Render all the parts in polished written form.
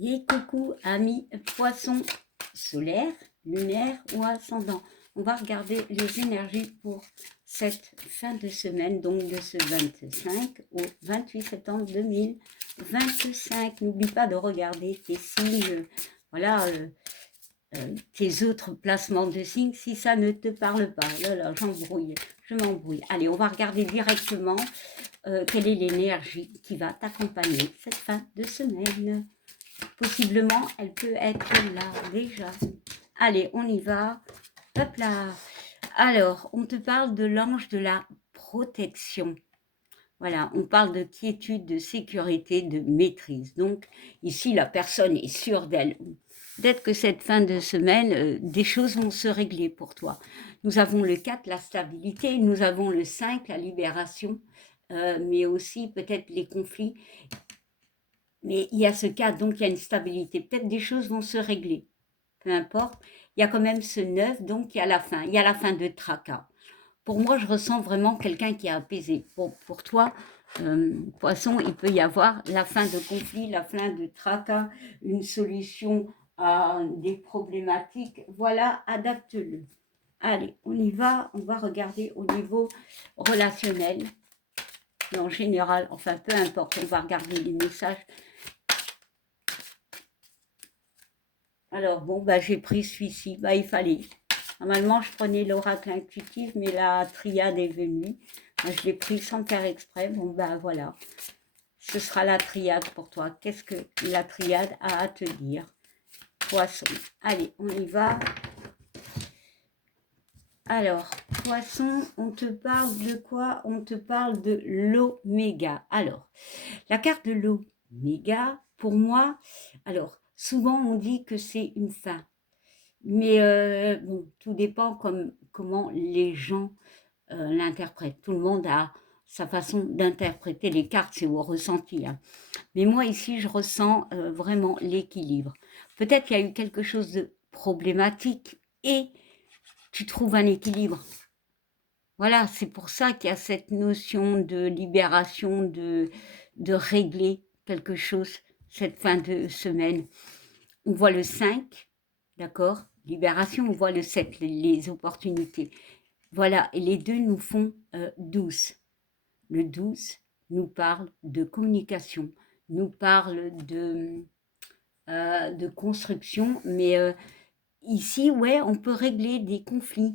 Et coucou amis poissons solaires, lunaires ou ascendants. On va regarder les énergies pour cette fin de semaine, donc de ce 25 au 28 septembre 2025. N'oublie pas de regarder tes signes, voilà, tes autres placements de signes si ça ne te parle pas. Là, là, je m'embrouille. Allez, on va regarder directement quelle est l'énergie qui va t'accompagner cette fin de semaine. Possiblement, elle peut être là déjà. Allez, on y va. Hop là. Alors, on te parle de l'ange de la protection. Voilà, on parle de quiétude, de sécurité, de maîtrise. Donc, ici, la personne est sûre d'elle. Peut-être que cette fin de semaine, des choses vont se régler pour toi. Nous avons le 4, la stabilité. Nous avons le 5, la libération. Mais aussi peut-être les conflits. Mais il y a ce cas, donc il y a une stabilité. Peut-être des choses vont se régler, peu importe. Il y a quand même ce 9, donc il y a la fin. Il y a la fin de tracas. Pour moi, je ressens vraiment quelqu'un qui est apaisé. Pour toi, poisson, il peut y avoir la fin de conflit, la fin de tracas, une solution à des problématiques. Voilà, adapte-le. Allez, on y va. On va regarder au niveau relationnel. Mais en général, enfin, peu importe, on va regarder les messages. Alors bon, bah, j'ai pris celui-ci, bah, il fallait. Normalement, je prenais l'oracle intuitif, mais la triade est venue. Moi, je l'ai pris sans faire exprès. Bon, bah voilà, ce sera la triade pour toi. Qu'est-ce que la triade a à te dire? Poisson. Allez, on y va. Alors, poisson, on te parle de quoi? On te parle de l'oméga. Alors, la carte de l'oméga, pour moi, alors, souvent on dit que c'est une fin. Mais bon, tout dépend comment les gens l'interprètent. Tout le monde a sa façon d'interpréter les cartes, c'est au ressenti, hein. Mais moi, ici, je ressens vraiment l'équilibre. Peut-être qu'il y a eu quelque chose de problématique et tu trouves un équilibre. Voilà, c'est pour ça qu'il y a cette notion de libération, de régler quelque chose cette fin de semaine. On voit le 5, d'accord? Libération, on voit le 7, les opportunités. Voilà, et les deux nous font 12. Le 12 nous parle de communication, nous parle de construction, mais ici, ouais, on peut régler des conflits.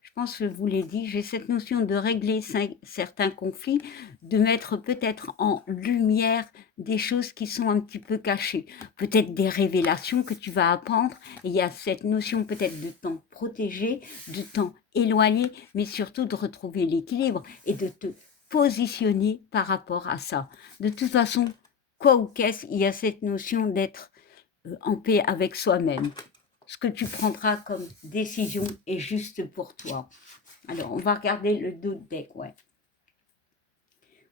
Je pense que je vous l'ai dit, j'ai cette notion de régler certains conflits, de mettre peut-être en lumière des choses qui sont un petit peu cachées, peut-être des révélations que tu vas apprendre, et il y a cette notion peut-être de temps protégé, de temps éloigné, mais surtout de retrouver l'équilibre et de te positionner par rapport à ça. De toute façon, quoi ou qu'est-ce, il y a cette notion d'être en paix avec soi-même. Ce que tu prendras comme décision est juste pour toi. Alors, on va regarder le dos de deck, ouais.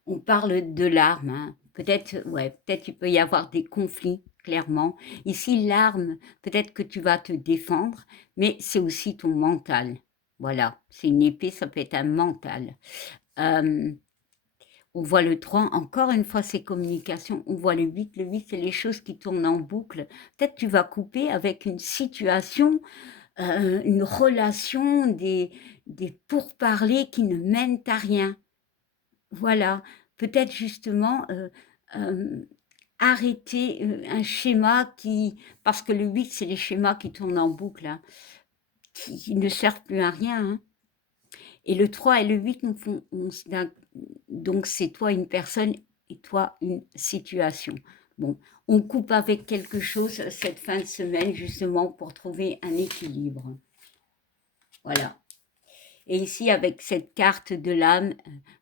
On parle de l'arme, hein. Peut-être, ouais, peut-être il peut y avoir des conflits, clairement. Ici, l'arme, peut-être que tu vas te défendre, mais c'est aussi ton mental. Voilà, c'est une épée, ça peut être un mental. Euh, on voit le 3, encore une fois, c'est communication. On voit le 8, c'est les choses qui tournent en boucle. Peut-être tu vas couper avec une situation, une relation, des pourparlers qui ne mènent à rien. Voilà, peut-être justement arrêter un schéma qui, parce que le 8, c'est les schémas qui tournent en boucle, hein, qui ne servent plus à rien, hein. Et le 3 et le 8 nous font, donc c'est toi une personne et toi une situation. Bon, on coupe avec quelque chose cette fin de semaine justement pour trouver un équilibre. Voilà. Et ici, avec cette carte de l'âme,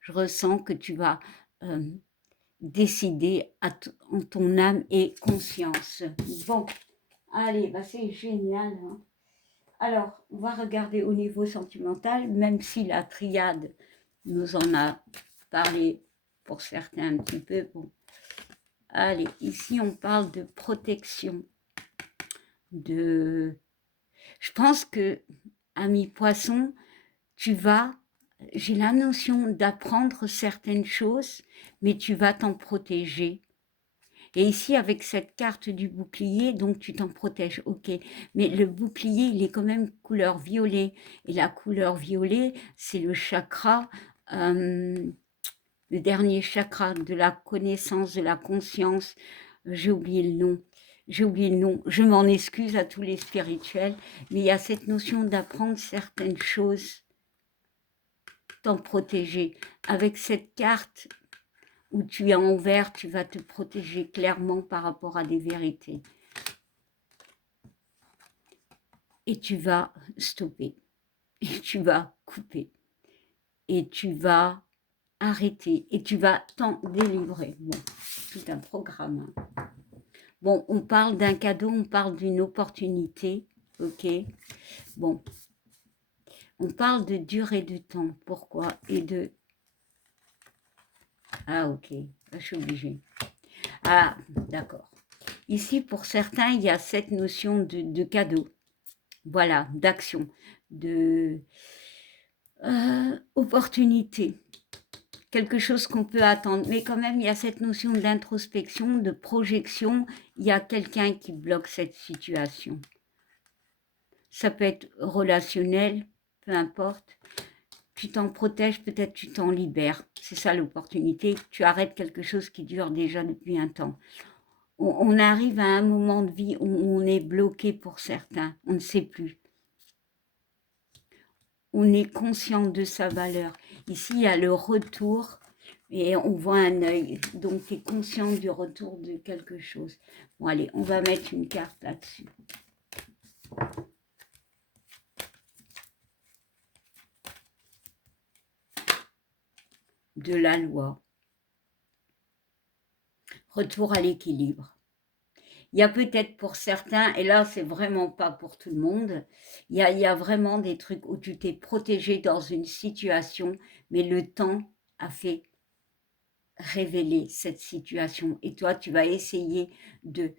je ressens que tu vas décider en ton âme et conscience. Bon, allez, bah c'est génial, hein. Alors, on va regarder au niveau sentimental, même si la triade nous en a parlé pour certains un petit peu. Bon. Allez, ici on parle de protection, de... Je pense que, ami poisson, tu vas, j'ai la notion d'apprendre certaines choses, mais tu vas t'en protéger. Et ici, avec cette carte du bouclier, donc tu t'en protèges, ok. Mais le bouclier, il est quand même couleur violet. Et la couleur violet, c'est le chakra, le dernier chakra de la connaissance, de la conscience. J'ai oublié le nom. J'ai oublié le nom. Je m'en excuse à tous les spirituels. Mais il y a cette notion d'apprendre certaines choses, t'en protéger. Avec cette carte où tu es en vert, tu vas te protéger clairement par rapport à des vérités. Et tu vas stopper. Et tu vas couper. Et tu vas arrêter. Et tu vas t'en délivrer. Bon, tout un programme. Hein. Bon, on parle d'un cadeau, on parle d'une opportunité. Ok. Bon. On parle de durée du temps. Pourquoi? Et de... Ah, ok. Je suis obligée. Ah, d'accord. Ici, pour certains, il y a cette notion de cadeau. Voilà, d'action, de opportunité. Quelque chose qu'on peut attendre. Mais quand même, il y a cette notion d'introspection, de projection. Il y a quelqu'un qui bloque cette situation. Ça peut être relationnel, peu importe. Tu t'en protèges, peut-être tu t'en libères. C'est ça l'opportunité. Tu arrêtes quelque chose qui dure déjà depuis un temps. On arrive à un moment de vie où on est bloqué pour certains. On ne sait plus. On est conscient de sa valeur. Ici, il y a le retour et on voit un œil. Donc, tu es conscient du retour de quelque chose. Bon, allez, on va mettre une carte là-dessus. De la loi. Retour à l'équilibre. Il y a peut-être pour certains, et là, c'est vraiment pas pour tout le monde, il y a vraiment des trucs où tu t'es protégé dans une situation, mais le temps a fait révéler cette situation. Et toi, tu vas essayer de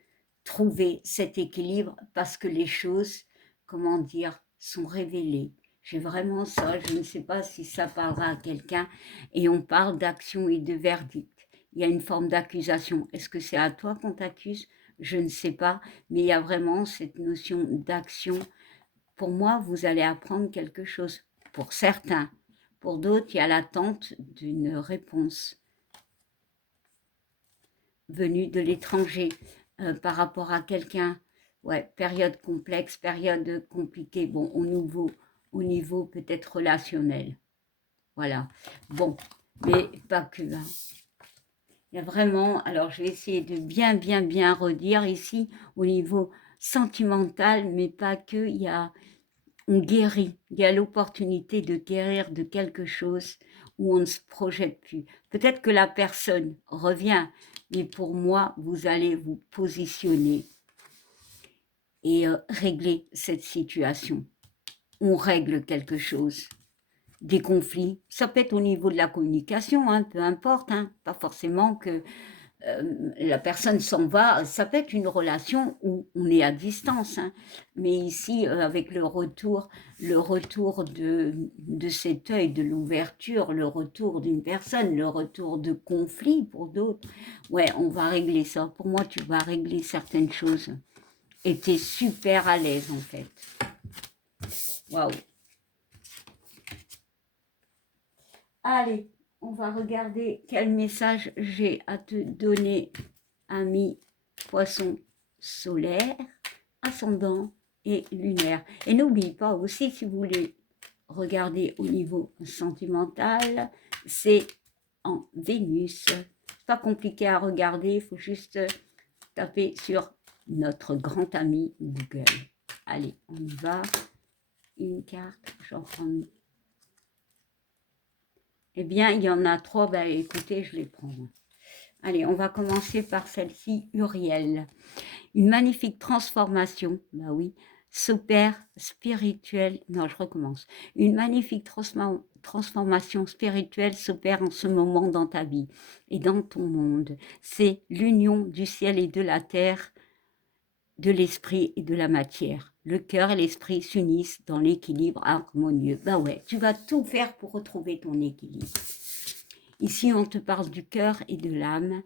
trouver cet équilibre parce que les choses, comment dire, sont révélées. J'ai vraiment ça, je ne sais pas si ça parlera à quelqu'un. Et on parle d'action et de verdict. Il y a une forme d'accusation. Est-ce que c'est à toi qu'on t'accuse? Je ne sais pas, mais il y a vraiment cette notion d'action. Pour moi, vous allez apprendre quelque chose. Pour certains. Pour d'autres, il y a l'attente d'une réponse venue de l'étranger par rapport à quelqu'un. Ouais, période complexe, période compliquée. Bon, au niveau peut-être relationnel. Voilà. Bon, mais pas que. Hein. Il y a vraiment, alors je vais essayer de bien redire ici au niveau sentimental, mais pas que, on guérit, il y a l'opportunité de guérir de quelque chose où on ne se projette plus. Peut-être que la personne revient, mais pour moi, vous allez vous positionner et régler cette situation. On règle quelque chose. Des conflits, ça peut être au niveau de la communication, hein, peu importe, hein, pas forcément que la personne s'en va, ça peut être une relation où on est à distance, hein, mais ici, avec le retour de cet œil, de l'ouverture, le retour d'une personne, le retour de conflit pour d'autres, ouais, on va régler ça. Pour moi, tu vas régler certaines choses et tu es super à l'aise en fait. Waouh! Allez, on va regarder quel message j'ai à te donner, ami poisson solaire, ascendant et lunaire. Et n'oublie pas aussi, si vous voulez regarder au niveau sentimental, c'est en Vénus. C'est pas compliqué à regarder, il faut juste taper sur notre grand ami Google. Allez, on y va. Une carte, j'en prends une. Eh bien, il y en a trois. Ben, écoutez, je les prends. Allez, on va commencer par celle-ci, Uriel. Une magnifique transformation, bah oui, s'opère spirituelle. Non, je recommence. Une magnifique transformation spirituelle s'opère en ce moment dans ta vie et dans ton monde. C'est l'union du ciel et de la terre, de l'esprit et de la matière. Le cœur et l'esprit s'unissent dans l'équilibre harmonieux. Bah ouais, tu vas tout faire pour retrouver ton équilibre. Ici, on te parle du cœur et de l'âme.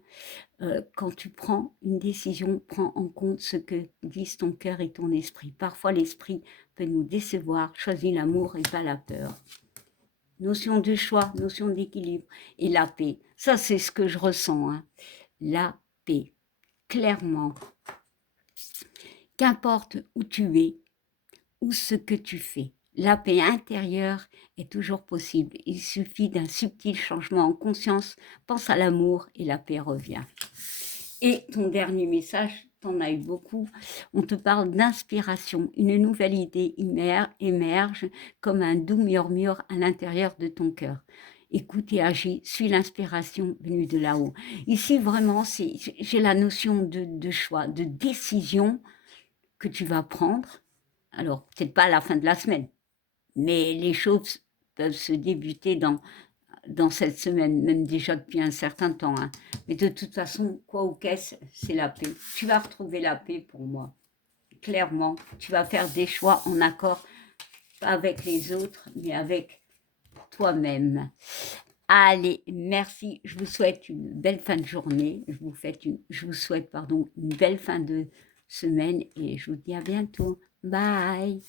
Quand tu prends une décision, prends en compte ce que disent ton cœur et ton esprit. Parfois, l'esprit peut nous décevoir. Choisis l'amour et pas la peur. Notion de choix, notion d'équilibre et la paix. Ça, c'est ce que je ressens. Hein. La paix. Clairement. Qu'importe où tu es ou ce que tu fais, la paix intérieure est toujours possible. Il suffit d'un subtil changement en conscience. Pense à l'amour et la paix revient. Et ton dernier message, t'en as eu beaucoup, on te parle d'inspiration. Une nouvelle idée émerge comme un doux murmure à l'intérieur de ton cœur. Écoute et agis, suis l'inspiration venue de là-haut. Ici, vraiment, j'ai la notion de choix, de décision que tu vas prendre. Alors, peut-être pas à la fin de la semaine, mais les choses peuvent se débuter dans cette semaine, même déjà depuis un certain temps. Hein. Mais de toute façon, quoi ou qu'est-ce, c'est la paix. Tu vas retrouver la paix pour moi. Clairement, tu vas faire des choix en accord, pas avec les autres, mais avec toi-même. Allez, merci. Je vous souhaite une belle fin de journée. Je vous souhaite une belle fin de semaine et je vous dis à bientôt. Bye.